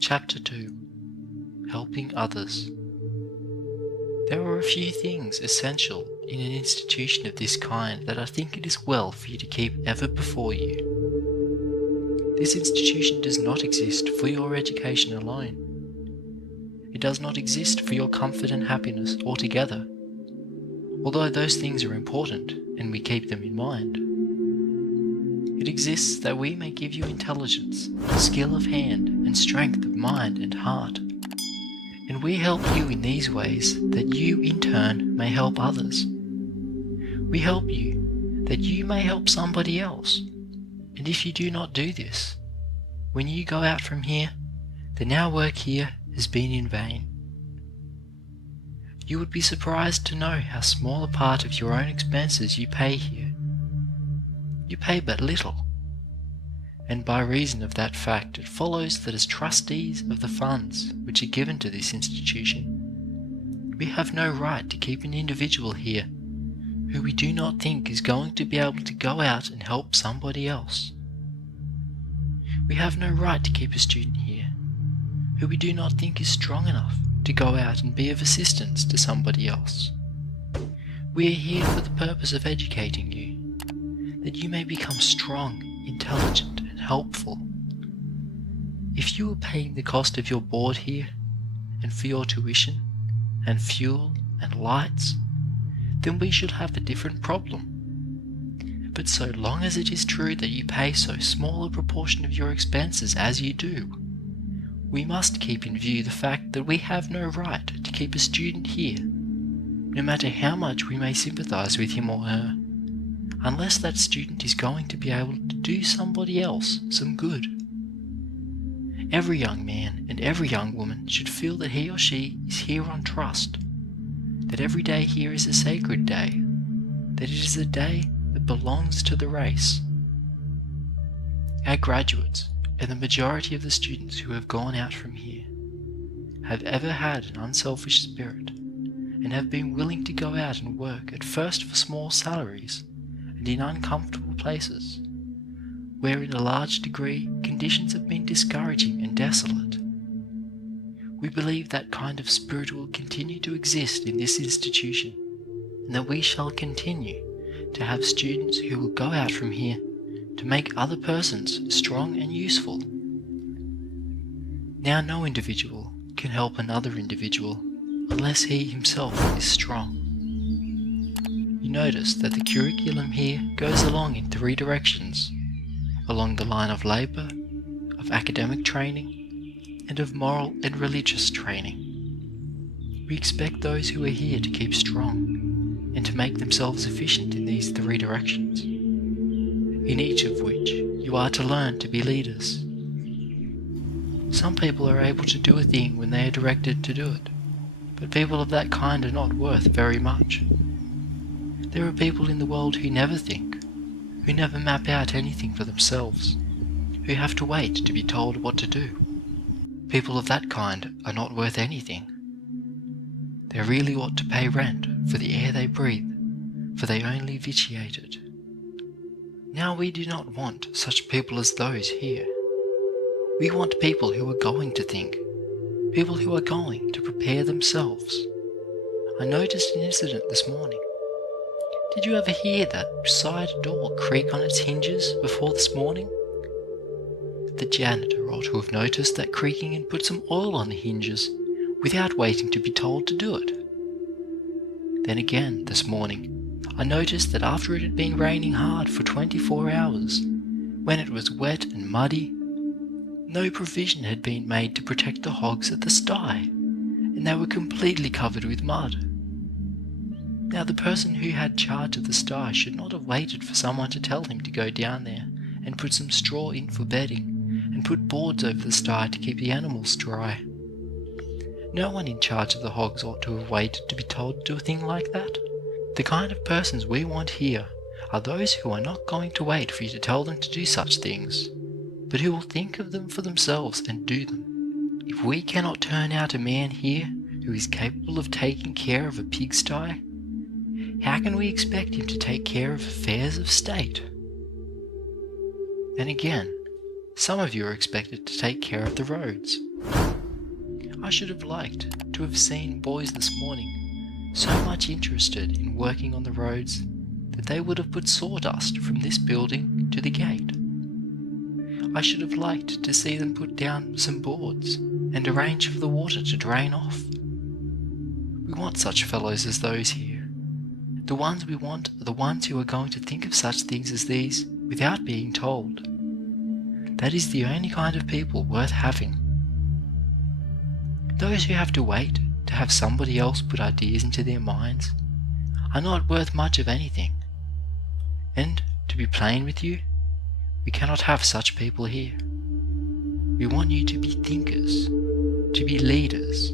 Chapter 2: Helping Others. There are a few things essential in an institution of this kind that I think it is well for you to keep ever before you. This institution does not exist for your education alone. It does not exist for your comfort and happiness altogether, although those things are important and we keep them in mind. It exists that we may give you intelligence, skill of hand, and strength of mind and heart. And we help you in these ways that you in turn may help others. We help you that you may help somebody else. And if you do not do this, when you go out from here, then our work here has been in vain. You would be surprised to know how small a part of your own expenses you pay here. You pay but little, and by reason of that fact it follows that as trustees of the funds which are given to this institution, we have no right to keep an individual here who we do not think is going to be able to go out and help somebody else. We have no right to keep a student here who we do not think is strong enough to go out and be of assistance to somebody else. We are here for the purpose of educating you, that you may become strong, intelligent, and helpful. If you are paying the cost of your board here, and for your tuition, and fuel, and lights, then we should have a different problem. But so long as it is true that you pay so small a proportion of your expenses as you do, we must keep in view the fact that we have no right to keep a student here, no matter how much we may sympathize with him or her, unless that student is going to be able to do somebody else some good. Every young man and every young woman should feel that he or she is here on trust, that every day here is a sacred day, that it is a day that belongs to the race. Our graduates, and the majority of the students who have gone out from here, have ever had an unselfish spirit and have been willing to go out and work at first for small salaries and in uncomfortable places, where in a large degree conditions have been discouraging and desolate. We believe that kind of spirit will continue to exist in this institution, and that we shall continue to have students who will go out from here to make other persons strong and useful. Now no individual can help another individual unless he himself is strong. You notice that the curriculum here goes along in 3 directions: along the line of labour, of academic training, and of moral and religious training. We expect those who are here to keep strong and to make themselves efficient in these 3 directions, in each of which you are to learn to be leaders. Some people are able to do a thing when they are directed to do it, but people of that kind are not worth very much. There are people in the world who never think, who never map out anything for themselves, who have to wait to be told what to do. People of that kind are not worth anything. They really ought to pay rent for the air they breathe, for they only vitiate it. Now we do not want such people as those here. We want people who are going to think, people who are going to prepare themselves. I noticed an incident this morning. Did you ever hear that side door creak on its hinges before this morning? The janitor ought to have noticed that creaking and put some oil on the hinges without waiting to be told to do it. Then again this morning, I noticed that after it had been raining hard for 24 hours, when it was wet and muddy, no provision had been made to protect the hogs at the sty, and they were completely covered with mud. Now the person who had charge of the sty should not have waited for someone to tell him to go down there and put some straw in for bedding and put boards over the sty to keep the animals dry. No one in charge of the hogs ought to have waited to be told to do a thing like that. The kind of persons we want here are those who are not going to wait for you to tell them to do such things, but who will think of them for themselves and do them. If we cannot turn out a man here who is capable of taking care of a pigsty, how can we expect him to take care of affairs of state? Then again, Some of you are expected to take care of the roads. I should have liked to have seen boys this morning so much interested in working on the roads that they would have put sawdust from this building to the gate. I should have liked to see them put down some boards and arrange for the water to drain off. We want such fellows as those here. The ones we want are the ones who are going to think of such things as these without being told. That is the only kind of people worth having. Those who have to wait to have somebody else put ideas into their minds are not worth much of anything. And, to be plain with you, we cannot have such people here. We want you to be thinkers, to be leaders.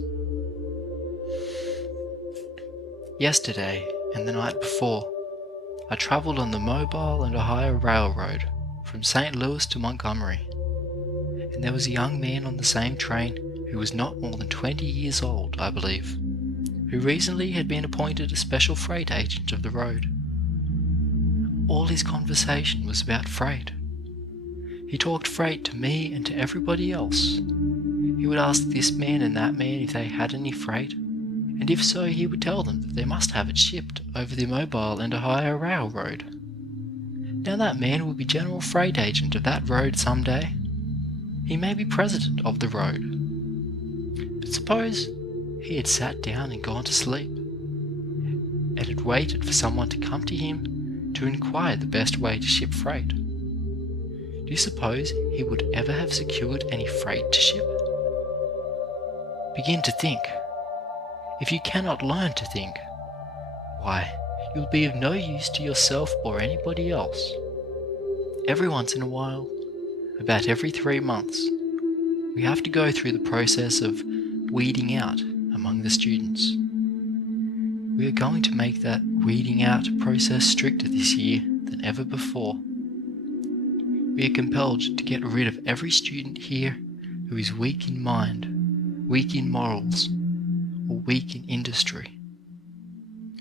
Yesterday and the night before, I travelled on the Mobile and Ohio Railroad from St. Louis to Montgomery, and there was a young man on the same train who was not more than 20 years old, I believe, who recently had been appointed a special freight agent of the road. All his conversation was about freight. He talked freight to me and to everybody else. He would ask this man and that man if they had any freight, and if so, he would tell them that they must have it shipped over the Mobile and Ohio Railroad. Now that man will be general freight agent of that road someday. He may be president of the road. But suppose he had sat down and gone to sleep, and had waited for someone to come to him to inquire the best way to ship freight. Do you suppose he would ever have secured any freight to ship? Begin to think. If you cannot learn to think, why, you'll be of no use to yourself or anybody else. Every once in a while, about every 3 months, we have to go through the process of weeding out among the students. We are going to make that weeding out process stricter this year than ever before. We are compelled to get rid of every student here who is weak in mind, weak in morals, or weak in industry.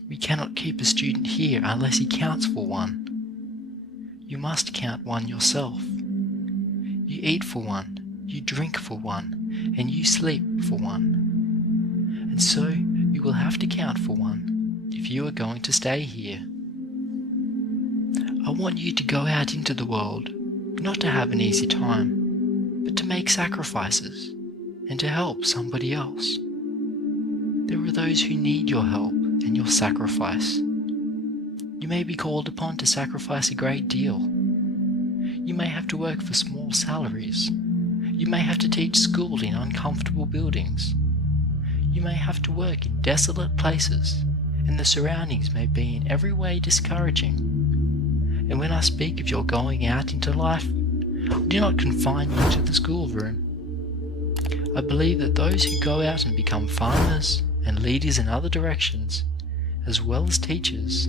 We cannot keep a student here unless he counts for one. You must count one yourself. You eat for one, you drink for one, and you sleep for one. And so you will have to count for one if you are going to stay here. I want you to go out into the world, not to have an easy time, but to make sacrifices and to help somebody else. There are those who need your help and your sacrifice. You may be called upon to sacrifice a great deal. You may have to work for small salaries. You may have to teach school in uncomfortable buildings. You may have to work in desolate places, and the surroundings may be in every way discouraging. And when I speak of your going out into life, I do not confine you to the schoolroom. I believe that those who go out and become farmers and leaders in other directions, as well as teachers,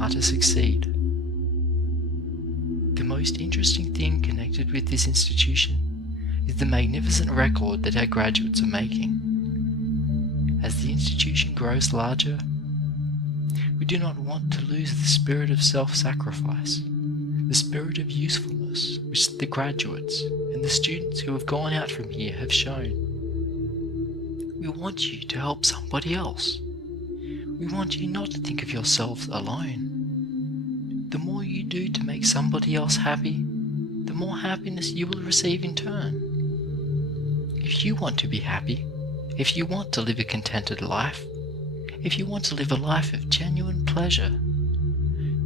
are to succeed. The most interesting thing connected with this institution is the magnificent record that our graduates are making. As the institution grows larger, we do not want to lose the spirit of self-sacrifice, the spirit of usefulness which the graduates and the students who have gone out from here have shown. We want you to help somebody else. We want you not to think of yourselves alone. The more you do to make somebody else happy, the more happiness you will receive in turn. If you want to be happy, if you want to live a contented life, if you want to live a life of genuine pleasure,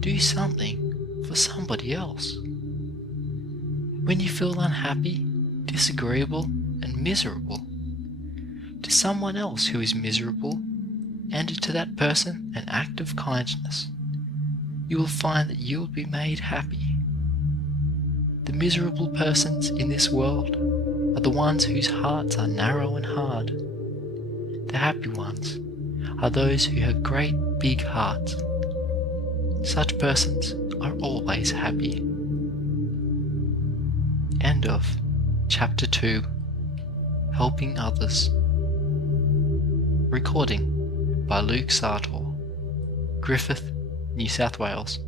do something for somebody else. When you feel unhappy, disagreeable, and miserable, to someone else who is miserable, and to that person an act of kindness, you will find that you will be made happy. The miserable persons in this world are the ones whose hearts are narrow and hard. The happy ones are those who have great big hearts. Such persons are always happy. End of Chapter 2. Helping Others. Recording by Luke Sartor, Griffith, New South Wales.